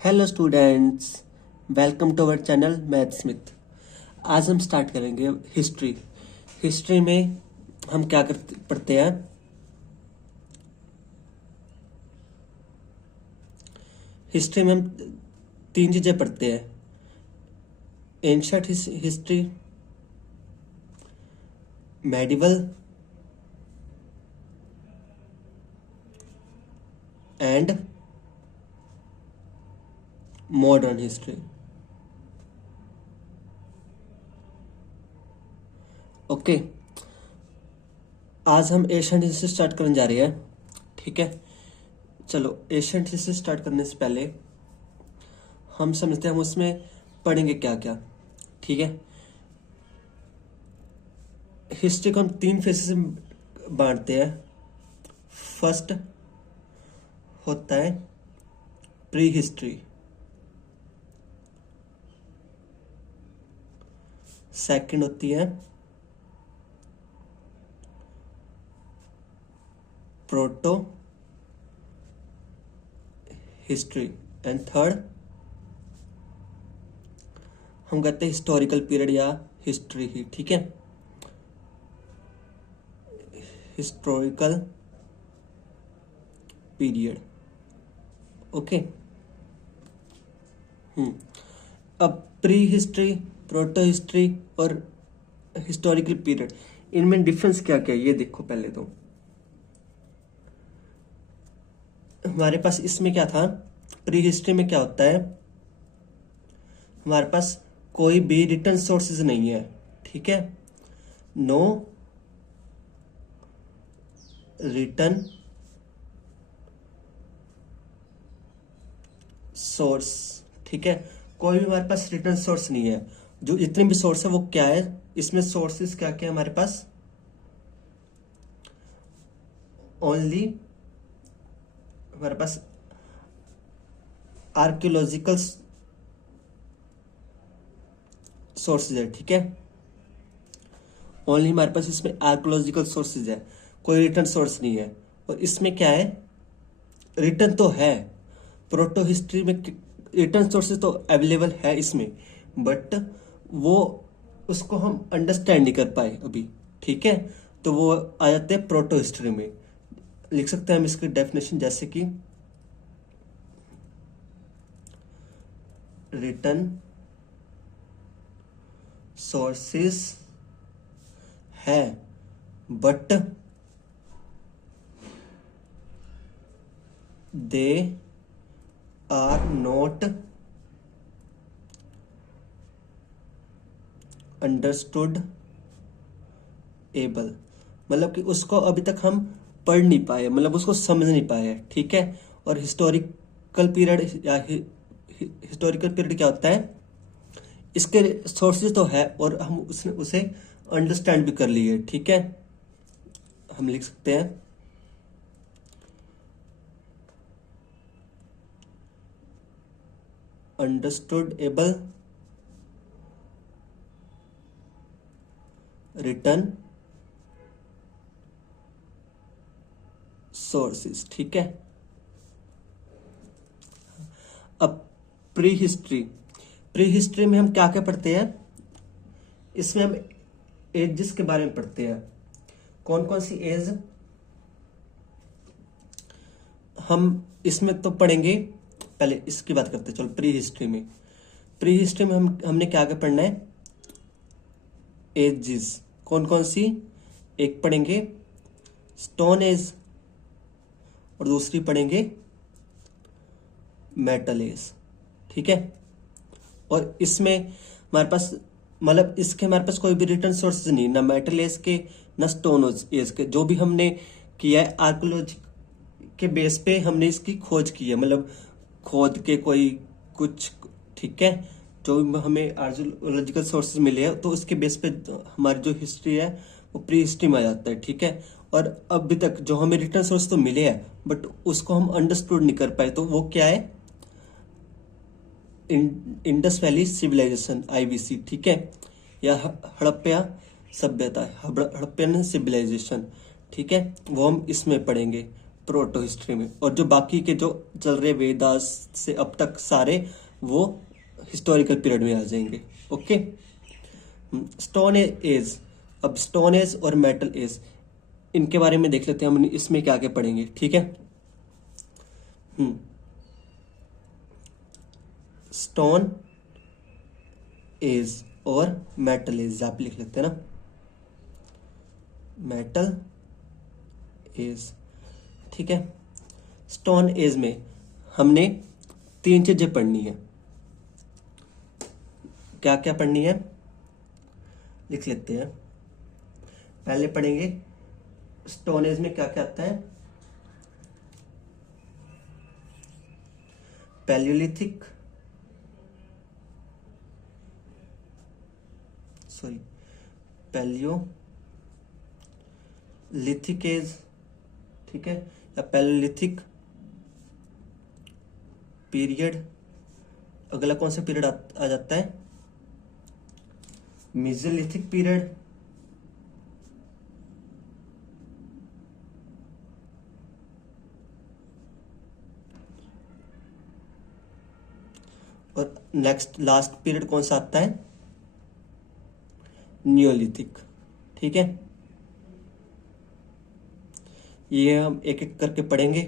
Hello students, welcome to our channel math smith. आज हम start करेंगे हिस्ट्री। हिस्ट्री में हम क्या करते पढ़ते हैं। हिस्ट्री में हम तीन चीज़ें पढ़ते हैं: ancient history, medieval and modern history. Okay, आज हम एशियंट हिस्ट्री स्टार्ट करने जा रहे हैं। ठीक है, चलो एशियंट हिस्ट्री स्टार्ट करने से पहले हम समझते हैं हम उसमें पढ़ेंगे क्या क्या। ठीक है, हिस्ट्री को हम तीन फेजेस में बांटते हैं। फर्स्ट होता है प्री हिस्ट्री, सेकंड होती है प्रोटो हिस्ट्री एंड थर्ड हम कहते हैं हिस्टोरिकल पीरियड या हिस्ट्री ही। ठीक है, हिस्टोरिकल पीरियड। ओके, अब प्री हिस्ट्री, प्रोटो हिस्ट्री और हिस्टोरिकल पीरियड, इनमें डिफरेंस क्या क्या है ये देखो। पहले तो हमारे पास इसमें क्या था, प्री हिस्ट्री में क्या होता है, हमारे पास कोई भी रिटर्न सोर्सेज नहीं है। ठीक है, नो रिटर्न सोर्स। ठीक है, कोई भी हमारे पास रिटर्न सोर्स नहीं है। जो जितने भी सोर्स है वो क्या है, इसमें सोर्सेस क्या क्या है हमारे पास, ओनली हमारे पास आर्कियोलॉजिकल सोर्सेज है। ठीक है, ओनली हमारे पास इसमें आर्कियोलॉजिकल सोर्सेज है, कोई रिटर्न सोर्स नहीं है। और इसमें क्या है, रिटर्न तो है, प्रोटो हिस्ट्री में रिटर्न सोर्सेज तो अवेलेबल है इसमें, बट वो उसको हम अंडरस्टैंड नहीं कर पाए अभी। ठीक है, तो वो आ जाते हैं प्रोटो हिस्ट्री में। लिख सकते हैं हम इसकी डेफिनेशन जैसे कि रिटर्न सोर्सेस है but they are not understood able, मतलब कि उसको अभी तक हम पढ़ नहीं पाए, मतलब उसको समझ नहीं पाए। ठीक है, और हिस्टोरिकल पीरियड या हिस्टोरिकल पीरियड क्या होता है, इसके सोर्सेज तो है और हम उसे अंडरस्टैंड भी कर लिए। ठीक है, हम लिख सकते हैं अंडरस्टूड एबल रिटर्न सोर्सेज। ठीक है, अब प्री हिस्ट्री। प्री हिस्ट्री में हम क्या क्या पढ़ते हैं, इसमें हम एजेस के बारे में पढ़ते हैं। कौन कौन सी एज हम इसमें तो पढ़ेंगे, पहले इसकी बात करते हैं। चलो प्री हिस्ट्री में, प्री हिस्ट्री में हमने क्या क्या पढ़ना है, एजेस कौन कौन सी, एक पढ़ेंगे स्टोन एज और दूसरी पढ़ेंगे मेटल एज। ठीक है, और इसमें हमारे पास मतलब इसके हमारे पास कोई भी रिटर्न सोर्स नहीं, ना मेटल एज के ना स्टोन एज के। जो भी हमने किया है आर्कियोलॉजी के बेस पे हमने इसकी खोज की है, मतलब खोद के कोई कुछ। ठीक है, जो भी हमें आर्कियोलॉजिकल सोर्सेज मिले हैं तो उसके बेस पे हमारी जो हिस्ट्री है वो प्री हिस्ट्री में आ जाता है। ठीक है, और अभी तक जो हमें रिटर्न सोर्स तो मिले हैं बट उसको हम अंडरस्टूड नहीं कर पाए, तो वो क्या है, इंडस वैली सिविलाइजेशन आईवीसी। ठीक है, या हड़प्पा सभ्यता, हड़प्पन सिविलाइजेशन। ठीक है, वो हम इसमें पढ़ेंगे प्रोटो हिस्ट्री में, और जो बाकी के जो चल रहे वेदास से अब तक सारे, वो हिस्टोरिकल पीरियड में आ जाएंगे। ओके। Stone age. अब स्टोन एज और मेटल एज, इनके बारे में देख लेते हैं हम इसमें क्या क्या पढ़ेंगे। ठीक है। स्टोन एज और मेटल एज आप लिख लेते हैं ना, मेटल एज। ठीक है। स्टोन एज में हमने 3 चीजें पढ़नी है। क्या क्या पढ़नी है लिख लेते हैं। पहले पढ़ेंगे स्टोन एज में क्या क्या आता है। पैलियोलिथिक, पैलियोलिथिक एज, ठीक है, या पैलियोलिथिक पीरियड। अगला कौन सा पीरियड आ जाता है, मेसोलिथिक पीरियड। और नेक्स्ट लास्ट पीरियड कौन सा आता है, नियोलिथिक। ठीक है। ये हम एक एक करके पढ़ेंगे।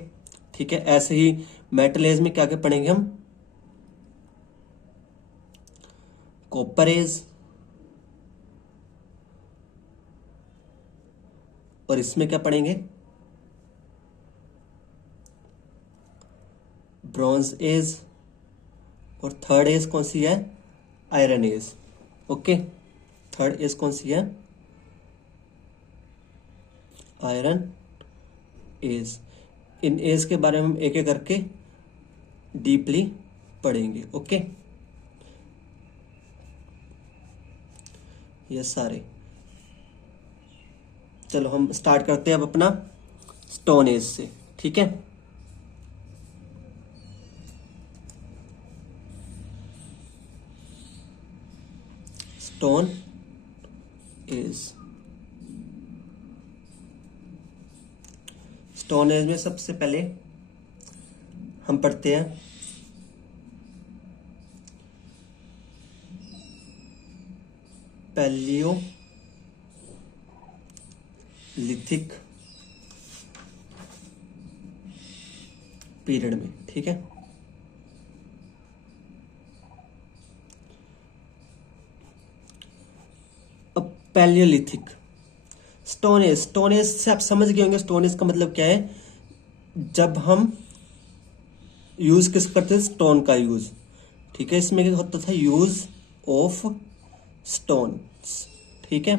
ठीक है। ऐसे ही मेटल एज में क्या क्या पढ़ेंगे हम, कॉपर एज, और इसमें क्या पढ़ेंगे, ब्रॉन्ज एज, और थर्ड एज कौन सी है, iron age. Okay. Third age कौन सी है, आयरन एज। इन एज के बारे में हम एक एक करके डीपली पढ़ेंगे। ओके। ये सारे, चलो हम स्टार्ट करते हैं अब अपना स्टोन एज से। ठीक है। Stone age. स्टोन एज में सबसे पहले हम पढ़ते हैं पैलियोलिथिक पीरियड में। ठीक है। अब Palaeolithic, stone age. Stone age से आप समझ गए होंगे स्टोन एज का मतलब क्या है। जब हम यूज किस करते थे, स्टोन का यूज। ठीक है। इसमें क्या होता था, यूज ऑफ स्टोन। ठीक है।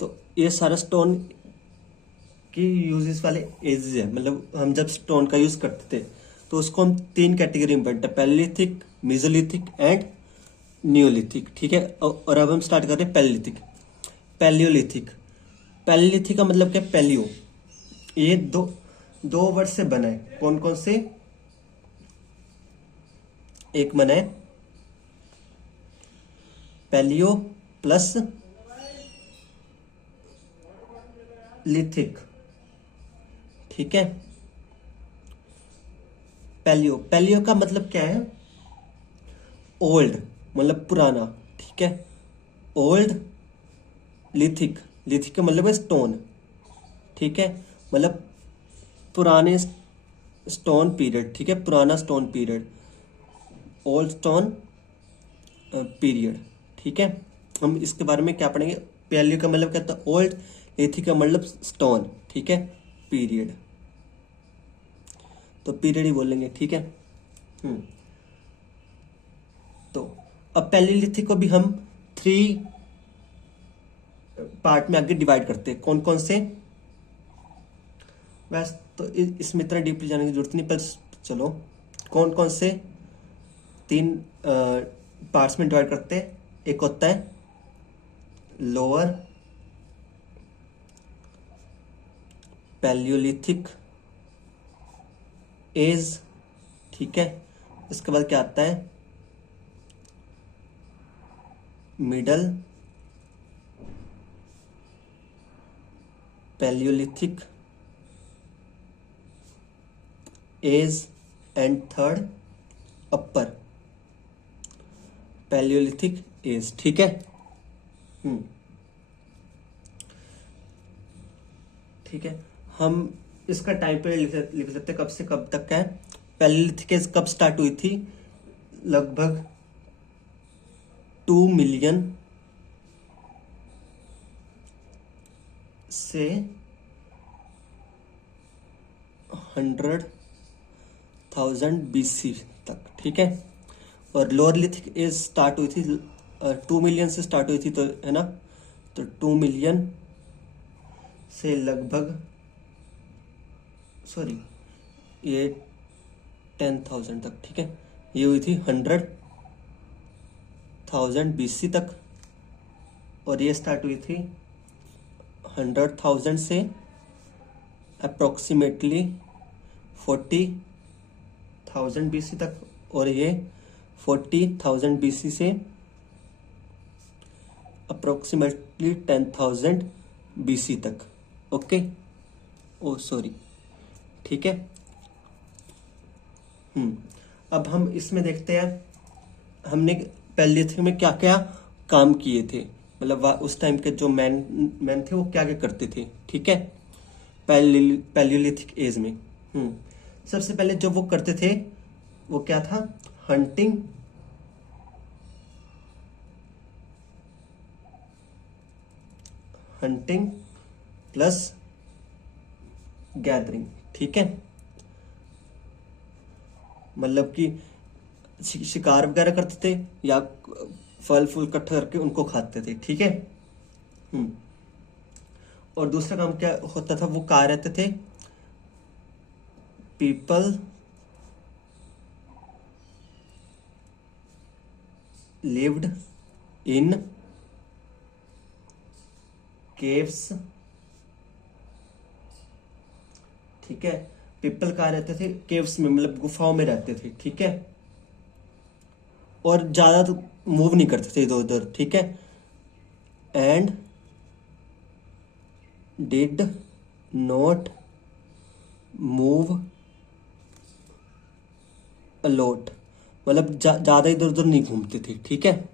तो ये सारा स्टोन की यूजेस वाले एजेस है, मतलब हम जब स्टोन का यूज करते थे तो उसको हम 3 कैटेगरी में बांटते हैं, पैलियोलिथिक, मेसोलिथिक एंड नियोलिथिक। ठीक है। और अब हम स्टार्ट कर रहे हैं पैलियोलिथिक। पैलियोलिथिक, पैलियोलिथिक का मतलब क्या, पैलियो, ये दो वर्ड से बना है। कौन कौन से, एक बना है पैलियो प्लस लिथिक। ठीक है। पैलियो, पैलियो का मतलब क्या है, ओल्ड, मतलब पुराना। ठीक है। ओल्ड। लिथिक, लिथिक का मतलब है स्टोन। ठीक है। मतलब पुराने स्टोन पीरियड। ठीक है। पुराना stone period, old stone period. ठीक है। हम इसके बारे में क्या पढ़ेंगे, पैलियो का मतलब क्या था, ओल्ड। लिथिक का मतलब स्टोन। ठीक है। पीरियड, तो पीरियड ही बोलेंगे। ठीक है। तो अब पैलियोलिथिक को भी हम 3 पार्ट में आगे डिवाइड करते हैं। कौन कौन से, बस तो इसमें इतना डीपली जाने की जरूरत नहीं, पर चलो कौन कौन से 3 पार्ट्स में डिवाइड करते हैं। एक होता है लोअर पैलियोलिथिक एज। ठीक है। इसके बाद क्या आता है, middle palaeolithic age and third upper palaeolithic age. ठीक है। ठीक है, हम इसका टाइम पीरियड लिख सकते हैं, कब से कब तक का है। पैलियोलिथिक एज कब स्टार्ट हुई थी? लगभग 2 मिलियन से 100,000 BC तक। ठीक है। और लोअर लिथिक एज स्टार्ट हुई थी 2 मिलियन से स्टार्ट हुई थी, तो है ना, तो 2 मिलियन से लगभग सॉरी ये 10,000 तक। ठीक है, ये हुई थी 100,000 BC तक, और ये स्टार्ट हुई थी 100,000 से अप्रोक्सीमेटली 40,000 BC तक, और ये 40,000 BC से अप्रोक्सीमेटली 10,000 BC तक। ओके, ओ सॉरी। ठीक है। अब हम इसमें देखते हैं हमने पैलियोलिथिक में क्या क्या काम किए थे, मतलब उस टाइम के जो मैन थे वो क्या क्या करते थे। ठीक है, पैलियोलिथिक एज में सबसे पहले जो वो करते थे वो क्या था? Hunting, plus gathering. ठीक है, मतलब कि शिकार वगैरह करते थे या फल फूल इकट्ठा करके उनको खाते थे। ठीक है। और दूसरा काम क्या होता था? वो कहाँ रहते थे? People lived in caves. ठीक है, पीपल कहाँ रहते थे? केव्स में, मतलब गुफाओं में रहते थे। ठीक है, और ज्यादा तो मूव नहीं करते थे इधर उधर। ठीक है, and did not move a lot, मतलब ज्यादा इधर उधर नहीं घूमते थे। ठीक है।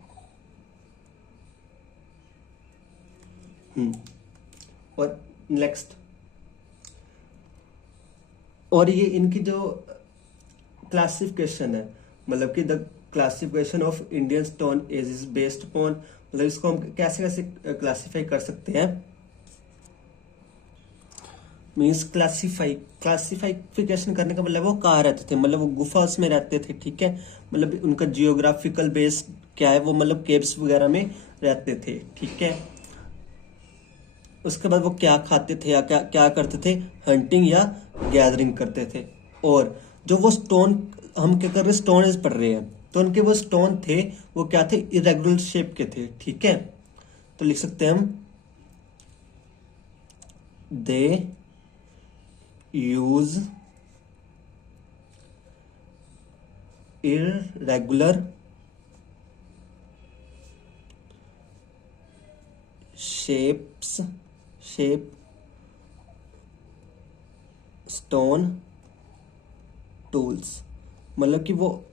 और नेक्स्ट, और ये इनकी जो क्लासिफिकेशन है, मतलब कि the classification of Indian stone age is based upon, मतलब इसको हम कैसे कैसे क्लासिफाई कर सकते हैं? मीन्स क्लासिफिकेशन करने का मतलब वो कहाँ रहते थे, मतलब वो गुफा में रहते थे। ठीक है, मतलब उनका जियोग्राफिकल बेस क्या है? वो मतलब केव्स वगैरह में रहते थे। ठीक है, उसके बाद वो क्या खाते थे या क्या क्या करते थे? हंटिंग या गैदरिंग करते थे। और जो वो स्टोन, हम क्या कर रहे, स्टोन पढ़ रहे हैं, तो उनके वो स्टोन थे वो क्या थे? इरेगुलर शेप के थे। ठीक है, तो लिख सकते हैं हम दे use irregular shape stone tools, मतलब कि वो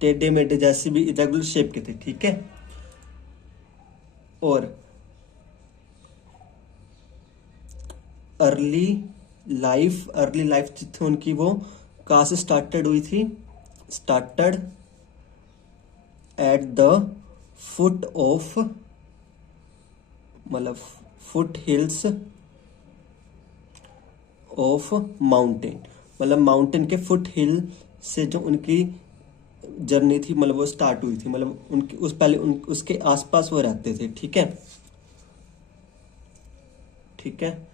टेढ़े मेढ़े जैसे भी इरेगुलर शेप के थे। ठीक है, और अर्ली लाइफ थी उनकी, वो कहाँ से स्टार्टेड हुई थी? Started at the foot of, मतलब फुट हिल्स ऑफ माउंटेन, मतलब माउंटेन के फुट हिल से जो उनकी जर्नी थी, मतलब वो स्टार्ट हुई थी, मतलब उनकी उसके आसपास वो रहते थे। ठीक है। ठीक है,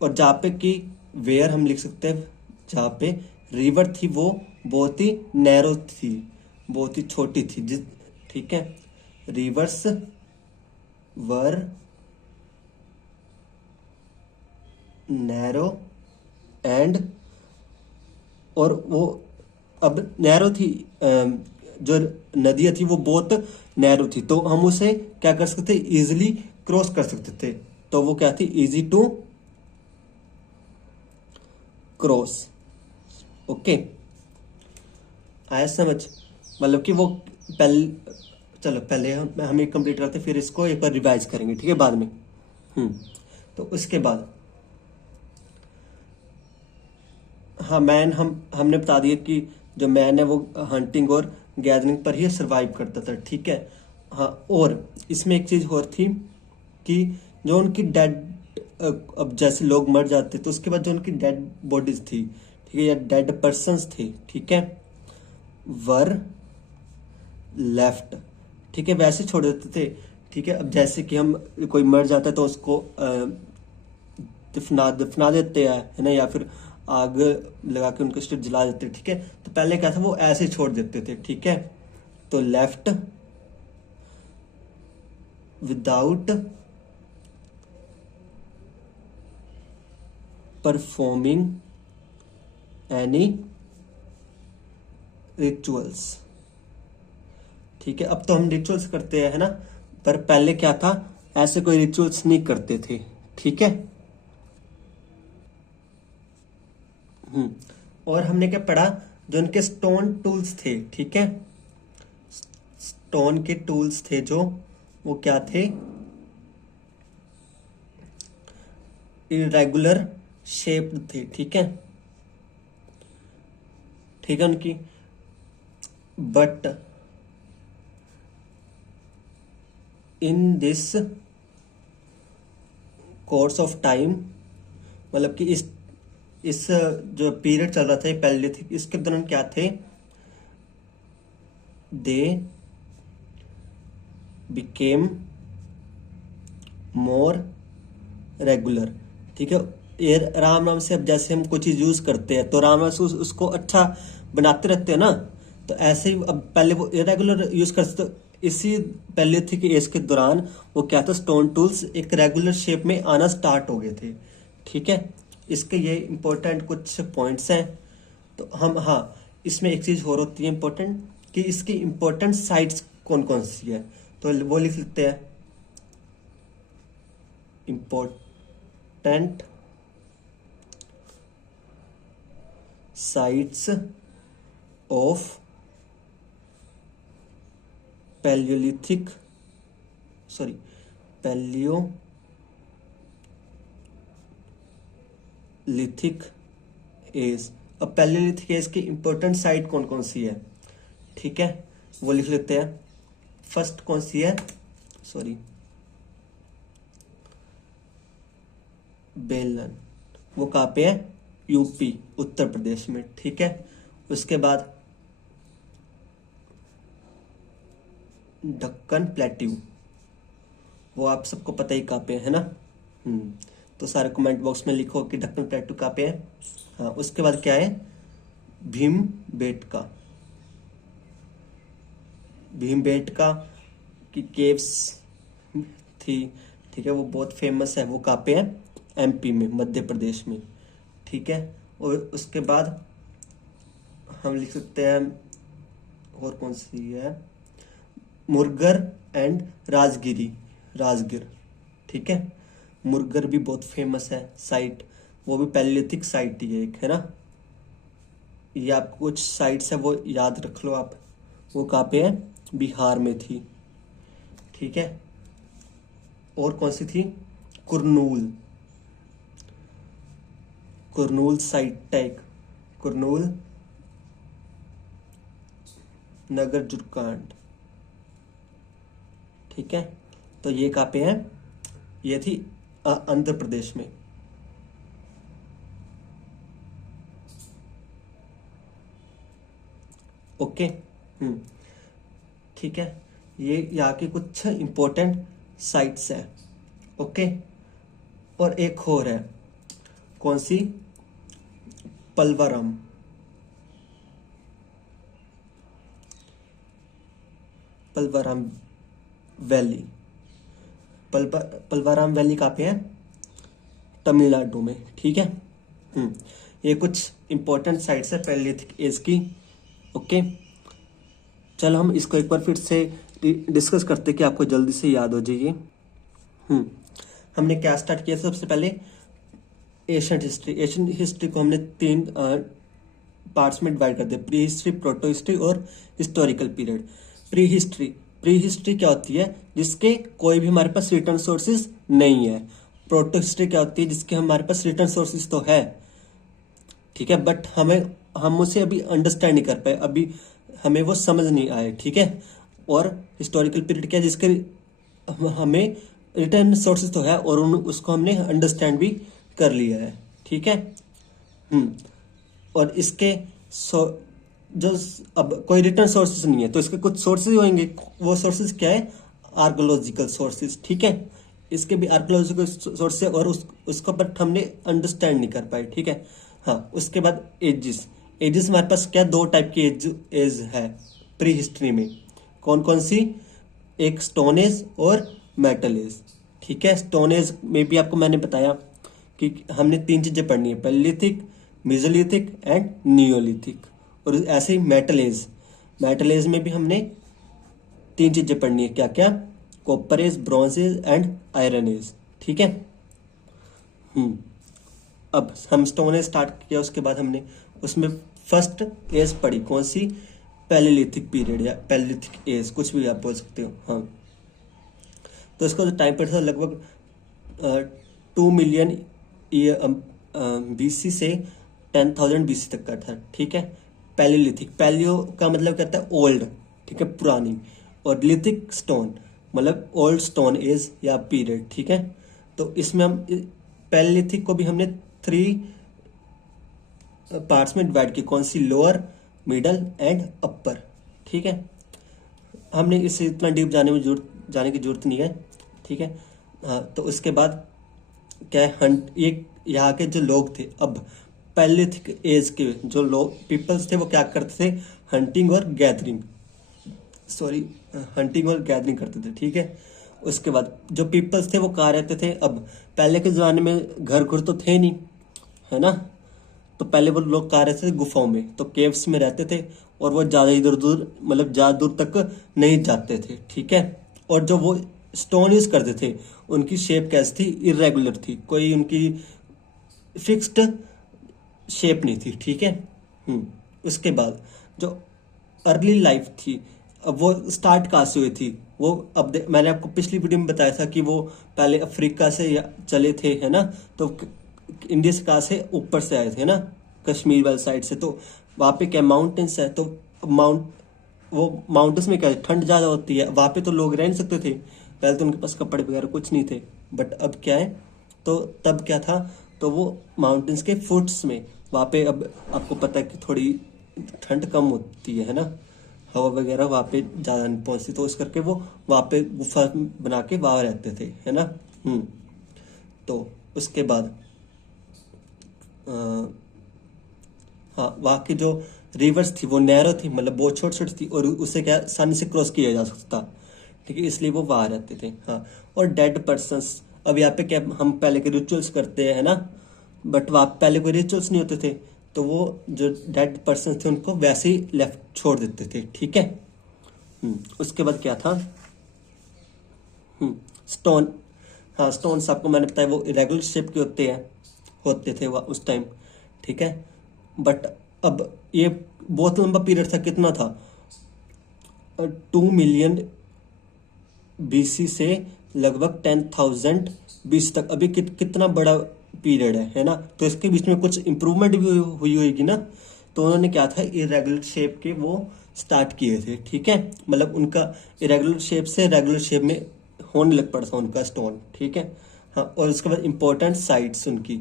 और जहाँ पे कि वेयर हम लिख सकते हैं, जहाँ पे रिवर थी वो बहुत ही नैरो थी, बहुत ही छोटी थी। ठीक है, रिवर्स वर नैरो एंड, और वो अब नैरो थी, जो नदियां थी वो बहुत नैरो थी, तो हम उसे क्या कर सकते थे? इजिली क्रॉस कर सकते थे, तो वो क्या थी? Easy to cross. ओके, आया समझ? मतलब कि वो पहले, चलो पहले हम एक कंप्लीट करते फिर इसको एक बार रिवाइज करेंगे, ठीक है, बाद में। तो उसके बाद हाँ, मैन हमने बता दिया कि जो मैन है वो हंटिंग और गैदरिंग पर ही सरवाइव करता था, ठीक है। हाँ, और इसमें एक चीज और थी कि जो उनकी डेड, अब जैसे लोग मर जाते तो उसके बाद जो उनकी डेड बॉडीज थी, ठीक है, या डेड पर्सन्स थे, ठीक है, वर लेफ्ट, ठीक है, वैसे छोड़ देते थे, ठीक है। अब जैसे कि हम कोई मर जाता है तो उसको दफना दफना देते हैं, है ना, या फिर आग लगा के उनके सिर जला देते हैं, ठीक है। तो पहले क्या था, वो ऐसे ही छोड़ देते थे, ठीक है। तो left without performing any rituals, ठीक है। अब तो हम रिचुअल्स करते हैं, है ना, पर पहले क्या था, ऐसे कोई रिचुअल्स नहीं करते थे, ठीक है। और हमने क्या पढ़ा, जो उनके स्टोन टूल्स थे, ठीक है, स्टोन के टूल्स थे जो, वो क्या थे, इरेगुलर शेप्ड थे, ठीक है, ठीक है, उनकी, but in this course of time, मतलब कि इस जो पीरियड चल रहा था पैलियोलिथिक, इसके दौरान क्या थे, दे बिकेम मोर रेगुलर, ठीक है। ये राम नाम से अब जैसे हम कोई चीज यूज करते हैं तो राम नाम से उसको अच्छा बनाते रहते हैं ना, तो ऐसे ही अब पहले वो इरेगुलर यूज करते, तो इसी पैलियोलिथिक एज के दौरान वो क्या था, स्टोन टूल्स एक रेगुलर शेप में आना स्टार्ट हो गए थे, ठीक है। इसके ये इंपॉर्टेंट कुछ पॉइंट्स हैं। तो हम, हाँ, इसमें एक चीज और होती है इंपॉर्टेंट, कि इसकी इंपॉर्टेंट साइट्स कौन कौन सी है, तो वो लिख लेते हैं, important sites of palaeolithic, sorry, palaeolithic age. अब पैलियोलिथिक एज की इंपॉर्टेंट साइट कौन कौन सी है, ठीक है, वो लिख लेते हैं। फर्स्ट कौन सी है, सॉरी, बेलन, वो कहाँ पे है, यूपी, उत्तर प्रदेश में, ठीक है। उसके बाद ढक्कन प्लेट्यू, वो आप सबको पता ही कहाँ पे है ना। तो सारे कमेंट बॉक्स में लिखो कि ढक्कन प्लेट्यू कहाँ पे है। हाँ, उसके बाद क्या है, भीम बेटका, भीम बेटका की केव्स थी, ठीक है, वो बहुत फेमस है, वो कहाँ पे है, एमपी में, मध्य प्रदेश में, ठीक है। और उसके बाद हम लिख सकते हैं, और कौन सी है, मुरगर एंड राजगिर, ठीक है। मुरगर भी बहुत फेमस है साइट, वो भी पैलियोलिथिक साइट ही है एक, है ना। ये आपको कुछ साइट्स है वो याद रख लो आप, वो कहाँ पे है, बिहार में थी, ठीक है। और कौन सी थी, कुरनूल साइट टैग, कुरनूल नगर जुरकांड, ठीक है। तो ये कहाँ पे है, ये थी आंध्र प्रदेश में, ओके। ठीक है, ये यहाँ की कुछ इंपॉर्टेंट साइट्स हैं, ओके। और एक और है, कौन सी, पलवरम, पलवरम वैली, पलवरम वैली कहाँ पे है, तमिलनाडु में, ठीक है। ये कुछ इंपॉर्टेंट साइट्स है पैलियोलिथिक एज की, ओके। चलो हम इसको एक बार फिर से डिस्कस करते कि आपको जल्दी से याद हो जाइए। हमने क्या स्टार्ट किया, सबसे पहले एशियन हिस्ट्री को हमने 3 पार्ट्स में डिवाइड करते हैं, प्री हिस्ट्री, प्रोटो हिस्ट्री और historical period. Pre history, pre history क्या होती है, जिसके कोई भी हमारे पास रिटर्न सोर्सेज नहीं है। प्रोटो हिस्ट्री क्या होती है, जिसके हमारे पास रिटर्न सोर्सेज तो है, ठीक है, बट हम उसे अभी अंडरस्टैंड नहीं कर पाए, अभी हमें वो समझ नहीं आए, ठीक है। और हिस्टोरिकल पीरियड क्या है, जिसके हमें रिटर्न सोर्सेज तो है और उसको हमने अंडरस्टैंड भी कर लिया है, ठीक है। और इसके जो अब कोई रिटर्न सोर्सेज नहीं है तो इसके कुछ सोर्सेज होंगे, वो सोर्सेज क्या है, आर्कोलॉजिकल सोर्सेज, ठीक है। इसके भी आर्कोलॉजिकल सोर्स है और उसको बट हमने अंडरस्टैंड नहीं कर पाए, ठीक है। हाँ, उसके बाद एजिस, एजिस हमारे पास क्या, दो टाइप की एज है प्री हिस्ट्री में। कौन कौन सी, एक स्टोन एज और मेटल एज, ठीक है। स्टोन एज में भी आपको मैंने बताया कि हमने तीन चीजें पढ़नी है, पैलेलिथिक, मेसोलिथिक एंड नियोलिथिक। और ऐसे ही मेटल एज, मेटल एज में भी हमने तीन चीजें पढ़नी है, क्या क्या, copper age, bronze age and iron age, ठीक है। अब हम स्टोन एज स्टार्ट किया, उसके बाद हमने उसमें फर्स्ट एज पढ़ी, कौन सी, पैलेलिथिक पीरियड या पैलेलिथिक एज, कुछ भी आप बोल सकते हो, हाँ। तो इसका जो टाइम पीरियड था लगभग 2 मिलियन BC से 10,000 BC तक का था, ठीक है। पैलेलिथिक, पैलियो का मतलब कहता है ओल्ड, ठीक है, पुरानी, और लिथिक स्टोन मतलब ओल्ड स्टोन एज या पीरियड, ठीक है। तो इसमें हम पैलेलिथिक को भी हमने 3 पार्ट्स में डिवाइड की, कौन सी, लोअर, मिडल एंड अपर, ठीक है। हमने इसे इतना डीप जाने की जरूरत नहीं है, ठीक है। हाँ, तो उसके बाद क्या है, ये यहाँ के जो लोग थे, अब पैलेलिथिक एज के जो लोग पीपल्स थे वो क्या करते थे, हंटिंग और गैदरिंग करते थे, ठीक है। उसके बाद जो पीपल्स थे वो कहाँ रहते थे, अब पहले के ज़माने में घर तो थे नहीं, है ना, तो पहले वो लोग कहाँ रहते थे, गुफाओं में, तो केव्स में रहते थे और वो ज़्यादा इधर उधर मतलब ज़्यादा दूर तक नहीं जाते थे, ठीक है। और जो वो स्टोन यूज करते थे उनकी शेप कैसी थी, इरेगुलर थी, कोई उनकी फिक्स्ड शेप नहीं थी, ठीक है। उसके बाद जो अर्ली लाइफ थी, अब वो स्टार्ट कहाँ से हुई थी, वो अब मैंने आपको पिछली वीडियो में बताया था कि वो पहले अफ्रीका से चले थे, है ना, तो इंडिया से कहाँ से, ऊपर से आए थे ना, कश्मीर वाली साइड से, तो वहाँ पे क्या माउंटेन्स है, तो माउंटेन्स में क्या ठंड ज़्यादा होती है, वहाँ पे तो लोग रह नहीं सकते थे, पहले तो उनके पास कपड़े वगैरह कुछ नहीं थे, बट अब क्या है, तो तब क्या था, तो वो माउंटेन्स के फुट्स में वहाँ पे, अब आपको पता है कि थोड़ी ठंड कम होती है ना, हवा वगैरह वहाँ पे ज़्यादा नहीं पहुँचती, तो इस करके वो वहाँ पे गुफा बना के वहाँ रहते थे, है ना। तो उसके बाद हाँ, वहाँ की जो रिवर्स थी वो नैरो थी, मतलब बहुत छोटी छोटी थी और उसे क्या आसानी से क्रॉस किया जा सकता, ठीक है, इसलिए वो वहाँ रहते थे। हाँ, और डेड पर्सन्स, अब यहाँ पे क्या हम पहले के रिचुअल्स करते हैं ना, बट वहाँ पहले कोई रिचुअल्स नहीं होते थे, तो वो जो डेड पर्सन थे उनको वैसे ही लेफ्ट छोड़ देते थे, ठीक है। उसके बाद क्या था, स्टोन, हाँ, स्टोन्स आपको मैंने बताया वो इरेगुलर शेप के होते थे वह उस टाइम, ठीक है। बट अब ये बहुत लंबा पीरियड था, कितना था, 2 मिलियन BC से लगभग 10,000 BC तक, अभी कितना बड़ा पीरियड है ना, तो इसके बीच में कुछ इम्प्रूवमेंट भी हुई होगी ना, तो उन्होंने क्या था, इरेगुलर शेप के वो स्टार्ट किए थे, ठीक है, मतलब उनका इरेगुलर शेप से रेगुलर शेप में होने लग पड़ा था उनका स्टोन, ठीक है। हाँ, और उसके बाद इम्पोर्टेंट साइट्स उनकी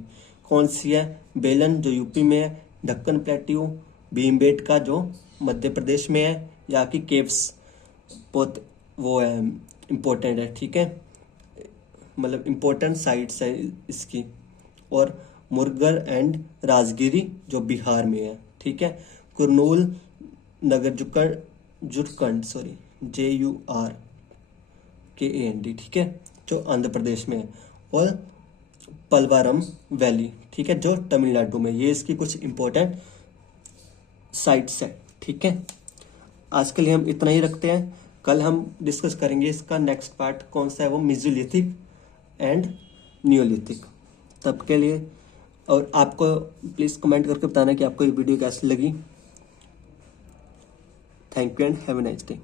कौन सी है, बेलन जो यूपी में है, ढक्कन प्लेट्यू, भीमबेटका जो मध्य प्रदेश में है, यहाँ की केव्स बहुत वो है, इम्पोर्टेंट है, ठीक है, मतलब इम्पोर्टेंट साइट्स है इसकी। और मुरगर एंड राजगिरी जो बिहार में है, ठीक है। कुरनूल, नगर जुरकंड JURKAND, ठीक है, जो आंध्र प्रदेश में है। और पलवारम वैली, ठीक है, जो तमिलनाडु में, ये इसकी कुछ इम्पोर्टेंट साइट्स है, ठीक है। आज के लिए हम इतना ही रखते हैं, कल हम डिस्कस करेंगे इसका नेक्स्ट पार्ट कौन सा है, वो मेसोलिथिक एंड नियोलिथिक। तब के लिए और आपको प्लीज़ कमेंट करके बताना कि आपको ये वीडियो कैसी लगी। Thank you and have a nice day.